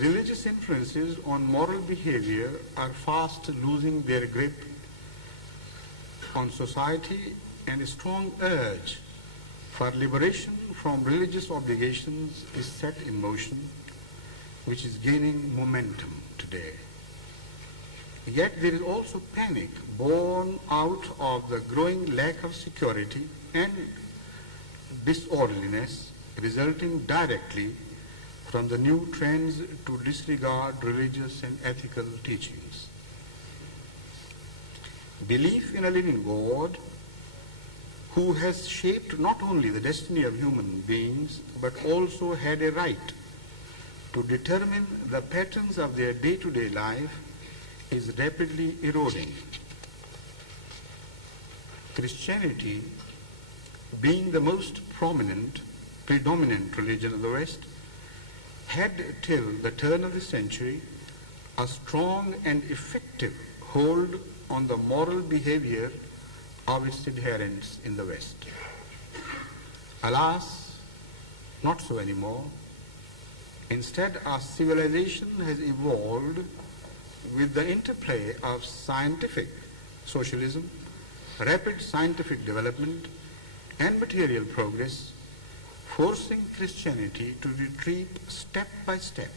religious influences on moral behavior are fast losing their grip on society, and a strong urge for liberation from religious obligations is set in motion, which is gaining momentum today. Yet there is also panic born out of the growing lack of security and disorderliness resulting directly from the new trends to disregard religious and ethical teachings. Belief in a living God who has shaped not only the destiny of human beings but also had a right to determine the patterns of their day-to-day life is rapidly eroding. Christianity, being the most predominant religion of the West, had till the turn of the century a strong and effective hold on the moral behavior of its adherents in the West. Alas, not so anymore. Instead, our civilization has evolved with the interplay of scientific socialism, rapid scientific development, and material progress, forcing Christianity to retreat step by step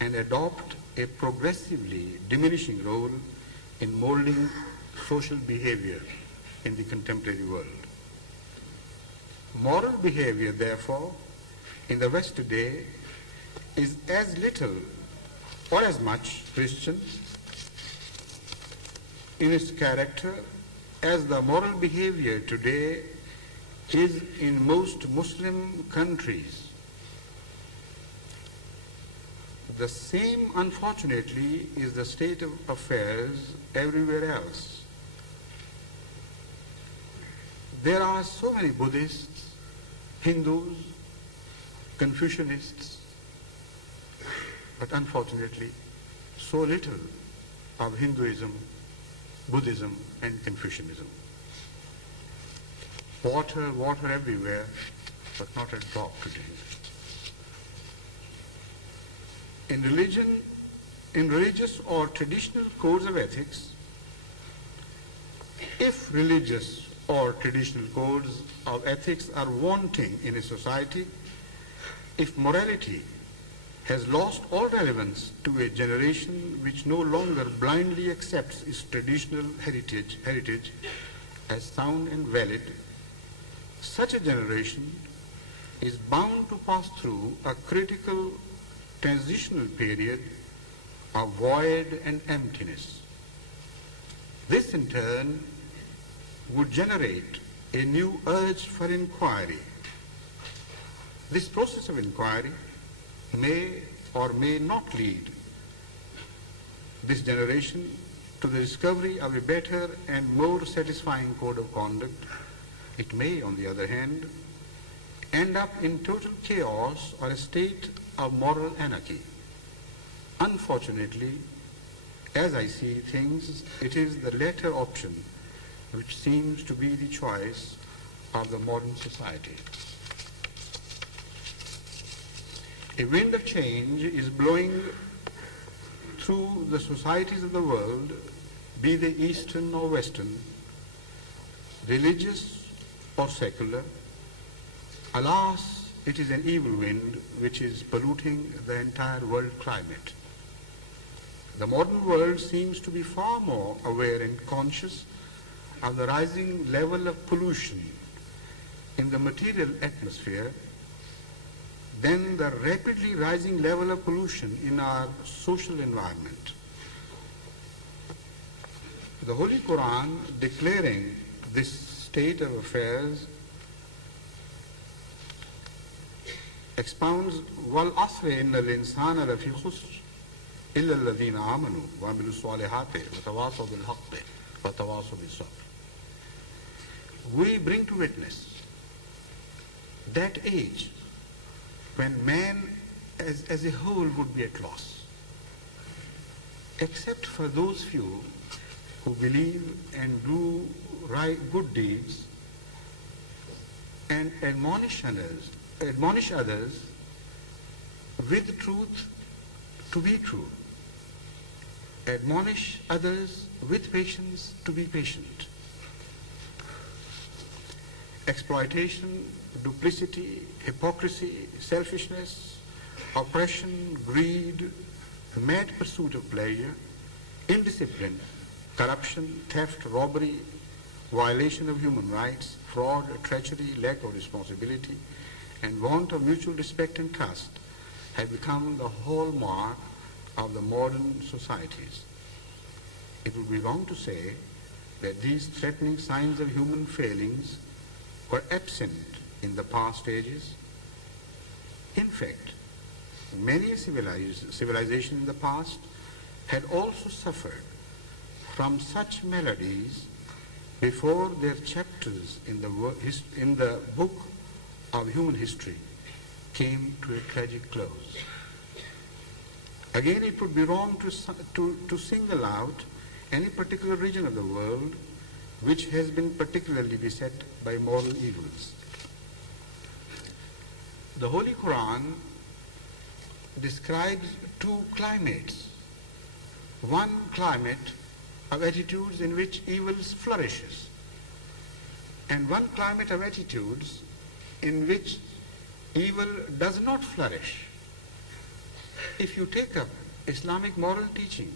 and adopt a progressively diminishing role in molding social behavior in the contemporary world. Moral behavior, therefore, in the West today is as little or as much Christian in its character as the moral behavior today is in most Muslim countries. The same, unfortunately, is the state of affairs everywhere else. There are so many Buddhists, Hindus, Confucianists, but unfortunately, so little of Hinduism, Buddhism, and Confucianism. Water everywhere, but not a drop to drink. In religious or traditional codes of ethics, if religious or traditional codes of ethics are wanting in a society, if morality has lost all relevance to a generation which no longer blindly accepts its traditional heritage as sound and valid, such a generation is bound to pass through a critical transitional period of void and emptiness. This in turn would generate a new urge for inquiry. This process of inquiry may or may not lead this generation to the discovery of a better and more satisfying code of conduct. It may, on the other hand, end up in total chaos or a state of moral anarchy. Unfortunately, as I see things, it is the latter option which seems to be the choice of the modern society. A wind of change is blowing through the societies of the world, be they Eastern or Western, religious or secular. Alas, it is an evil wind which is polluting the entire world climate. The modern world seems to be far more aware and conscious of the rising level of pollution in the material atmosphere than the rapidly rising level of pollution in our social environment. The Holy Quran, declaring this state of affairs, expounds, "Wal asri innal insana lafi khusr illa alladhina amanu wa amilu salihati wa tawasaw bil haqqi wa tawasaw bis sabr." We bring to witness that age when man as a whole would be at loss, except for those few who believe and do good deeds and admonish others with truth to be true. Admonish others with patience to be patient. Exploitation, duplicity, hypocrisy, selfishness, oppression, greed, mad pursuit of pleasure, indiscipline, corruption, theft, robbery, violation of human rights, fraud, treachery, lack of responsibility, and want of mutual respect and trust have become the hallmark of the modern societies. It would be wrong to say that these threatening signs of human failings were absent in the past ages. In fact, many a civilization in the past had also suffered from such maladies before their chapters in the book of human history came to a tragic close. Again, it would be wrong to single out any particular region of the world which has been particularly beset by moral evils. The Holy Quran describes two climates. One climate of attitudes in which evil flourishes, and one climate of attitudes in which evil does not flourish. If you take up Islamic moral teaching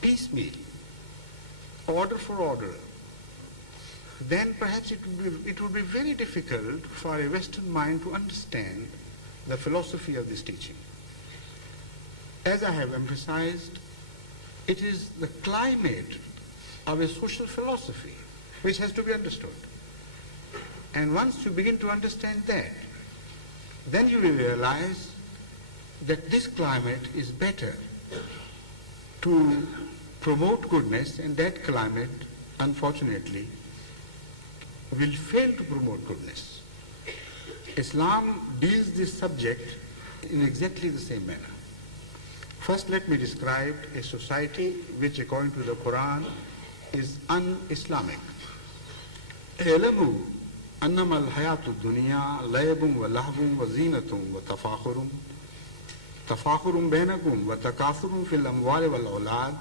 piecemeal, order for order, then perhaps it would be very difficult for a Western mind to understand the philosophy of this teaching. As I have emphasized, it is the climate of a social philosophy which has to be understood. And once you begin to understand that, then you will realize that this climate is better to promote goodness, and that climate, unfortunately, will fail to promote goodness. Islam deals this subject in exactly the same manner. First, let me describe a society which, according to the Quran, is un-Islamic. اعلموا أنما الحياة الدنيا لعب ولهو وزينة تفاخر بينكم وتكاثر في الأموال والأولاد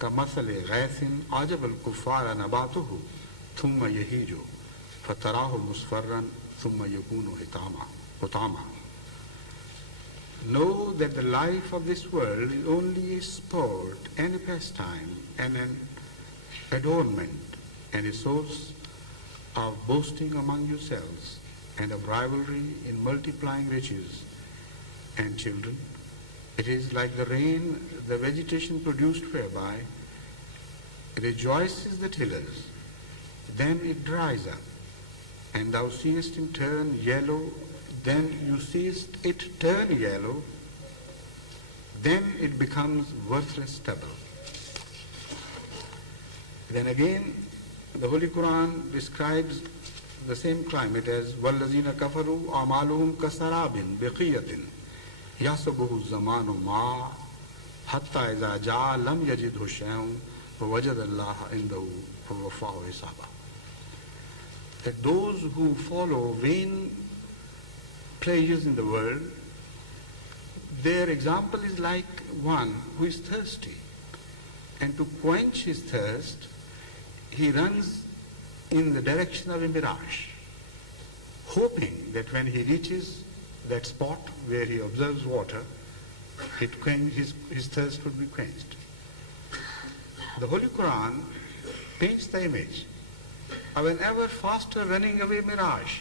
كمثل غيث أعجب الكفار نباته ثم يهيج فتراه مصفرا ثم يكون حطاما. Know that the life of this world is only a sport and a pastime and an adornment and a source of boasting among yourselves and of rivalry in multiplying riches and children. It is like the rain, the vegetation produced whereby rejoices the tillers, then it dries up, and thou seest in turn yellow, then you seest it turn yellow, then it becomes worthless stubble. Then again, the Holy Quran describes the same climate as وَالَّذِينَ كَفَرُوا أَعْمَالُهُمْ كَسَرَابٍ بِقِيَّةٍ يَحْسَبُهُ الزَّمَانُ مَاءً حَتَّى إِذَا جَاءَ لَمْ يَجِدْهُ شَيْءٌ وَوَجَدَ اللَّهَ عِندَهُ فَوَفَّاهُ حِسَابًا. That those who follow vain pleasures in the world, their example is like one who is thirsty, and to quench his thirst he runs in the direction of a mirage, hoping that when he reaches that spot where he observes water, his thirst would be quenched. The Holy Quran paints the image of an ever faster running away mirage,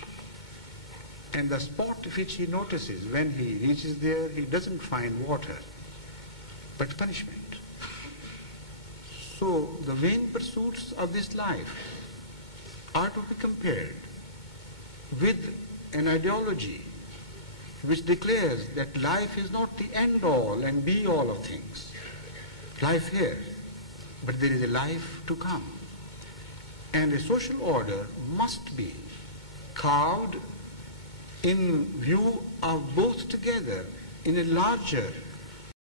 and the spot which he notices when he reaches there, he doesn't find water, but punishment. So the vain pursuits of this life are to be compared with an ideology which declares that life is not the end all and be all of things. Life here, but there is a life to come. And a social order must be carved in view of both together in a larger